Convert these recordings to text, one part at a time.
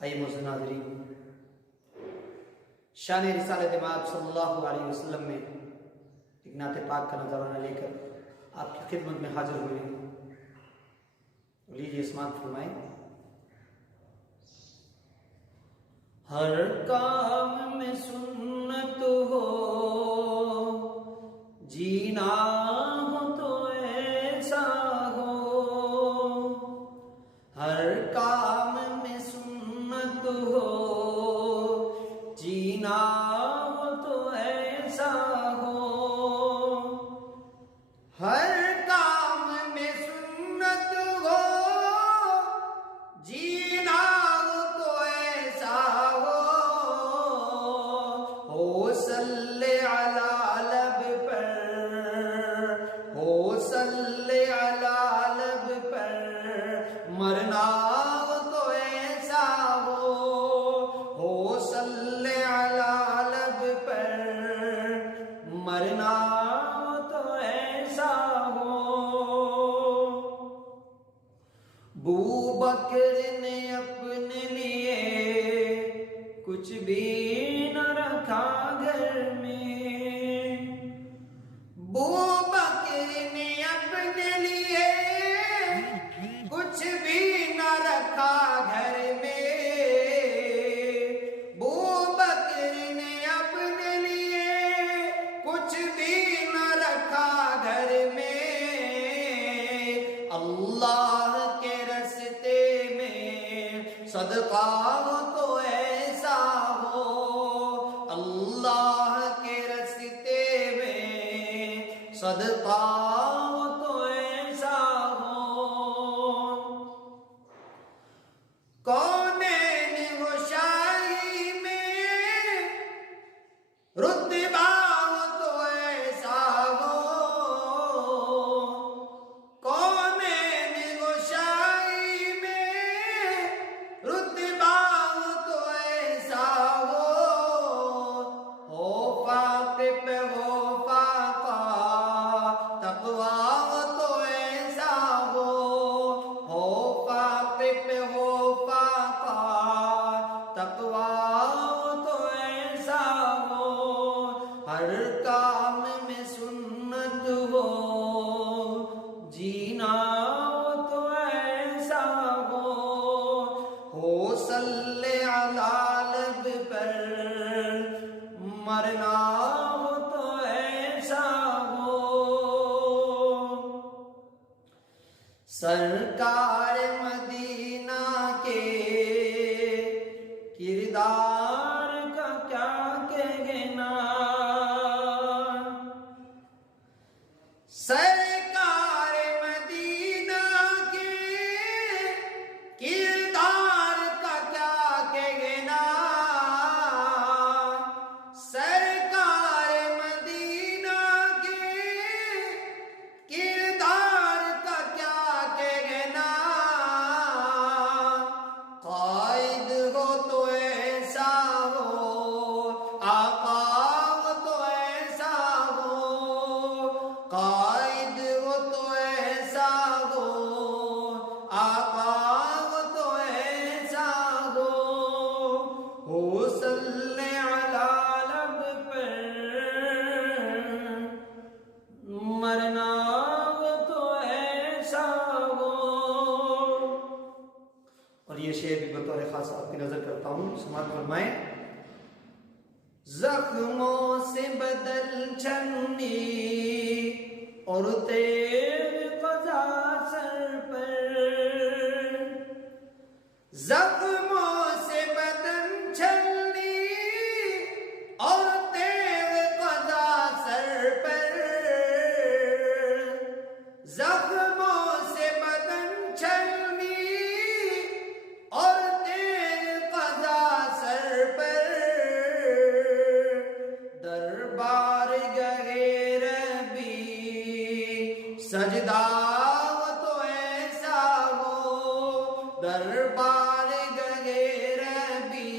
आइए मोअज़्ज़िज़ नाज़रीन, शान रिसालत इमाम सल्लल्लाहु अलैहि वसल्लम में एक नाते पाक का नज़राना लेकर आपकी खिदमत में हाजिर हुए हैं। लीजिए इस्मात फरमाएं। हर काम में सुन्नत हो, जीना हो तो ऐसा हो। हर काम में सुन्नत हो, जीना हो तो ऐसा हो। हर काम में सुन्नत हो, जीना हो तो ऐसा हो सल्ले अला लब पर, हो सल्ले अला लब पर, मरना हो तो ऐसा हो सल्ले अला लब पर, मरना हो तो ऐसा हो। बू बकर ने अपने लिए कुछ भी न रखा घर में। बू बकर ने अपने लिए कुछ भी न रखा घर में। बू बकर ने अपने लिए कुछ भी न रखा घर में। अल्लाह के रस्ते में सदका हो तो ऐसा हो। अल्लाह के रस्ते में सदका हो तो ऐसा हो। कौनैन वो शाही में रुतबा हो तो ऐसा हो। कौनैन वो शाही में रुतबा हो तो ऐसा हो फाक़े पे हो फाक़ा, तक़वा हो तो ऐसा हो फाक़े पे हो फाक़ा, तक़वा हो तो ऐसा हो। हर काम में सुन्नत हो, जीना हो तो ऐसा हो सल्ले अला लब पर, मरना हो तो ऐसा हो। सरकार मदीना के किरदार का क्या कहना। सरकार मदीना के किरदार का क्या कहना। सरकार मदीना के किरदार का क्या कहना। कायद हो तो ऐसा हो, आका हो तो ऐसा हो। कायद हो तो ऐसा हो, आका हो तो ऐसा हो सल्ले अला लब पर, मरना हो तो ऐसा हो। और ये शेर भी बतौर खास आपकी नजर करता हूं, समाप्त फरमाएं। जख्मों से बदल छन्नी और तेज क़ज़ा सर पर। जख्मों से बदन छलनी और तेज क़ज़ा सर पर। जख्मों से बदन छलनी और तेज क़ज़ा सर पर। दरबार गए रबी सजदा हो तो ऐसा हो। दरबार गए रबी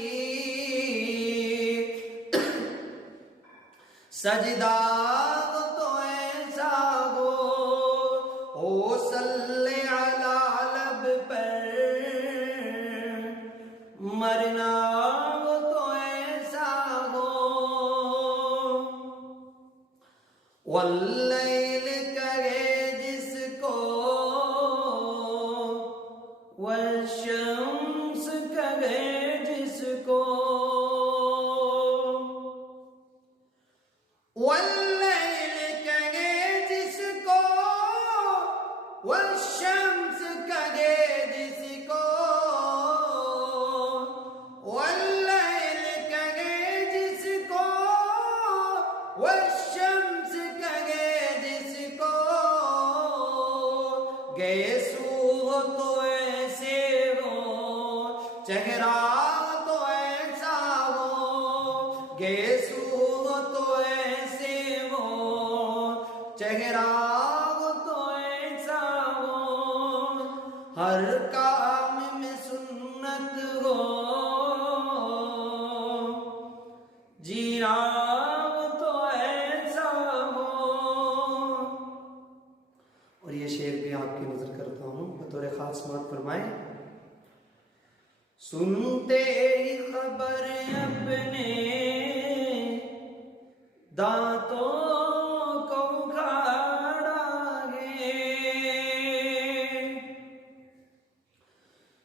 सजदा हो तो ऐसा हो सल्ले अला लब पर, मरना वो तो ऐसा हो, वल्लैल कहे जिसको, वशम्स कहे जिसको, वल्लैल कहे जिसको, वशम्स कहे जिसको, वल्लैल कहे जिसको, वशम्स कहे जिसको, गए सूह तो ऐसे हो, चेहरा तो ऐसा हो, गए सूह तो ऐसे हो, चेहरा तो ऐसा हो, हर काम में सुन्नत हो, जीना तो ऐसा हो। और ये शेर भी आपकी नजर करता हूं, बतौर खास समात फरमाए। सुनते ही खबर अपने दांतों को उखाड़ांगे,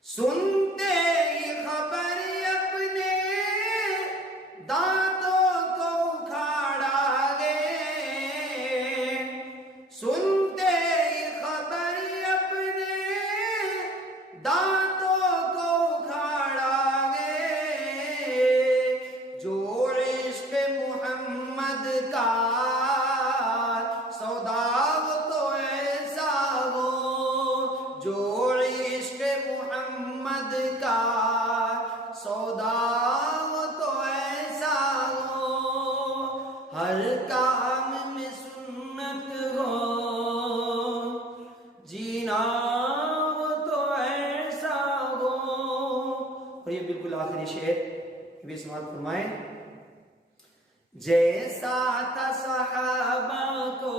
सुनते ही खबर अपने दांतों को उखाड़ांगे, सुनते ही खबर अपने दांतों को उखाड़ांगे, जो इश्क़ मुहम्मद का सौदा तो ऐसा हो, जो इश्क़ मुहम्मद का सौदा तो ऐसा हो, हर काम में सुन्नत हो, जीना तो ऐसा हो। और ये बिल्कुल आखिरी शेर भी समाप्त फरमाए। जैसा था सहाबा को,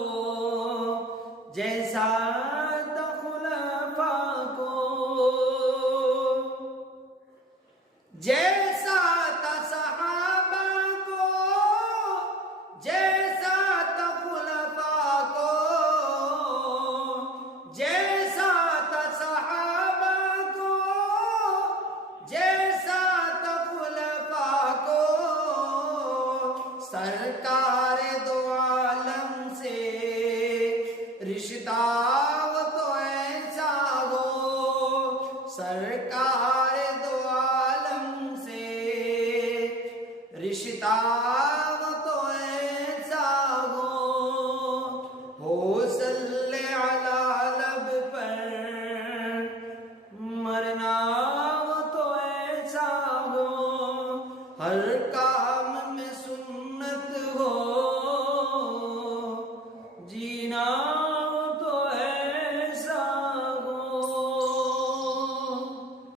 जैसा था खुलफा को, जैसा था सहाबा को, जैसा था खुलफा को, जैसा था सहाबा को, जैसा था खुलफा को, सरकार दो आलम से रिश्ता तो ऐसा हो, सरकार दो आलम से रिश्ता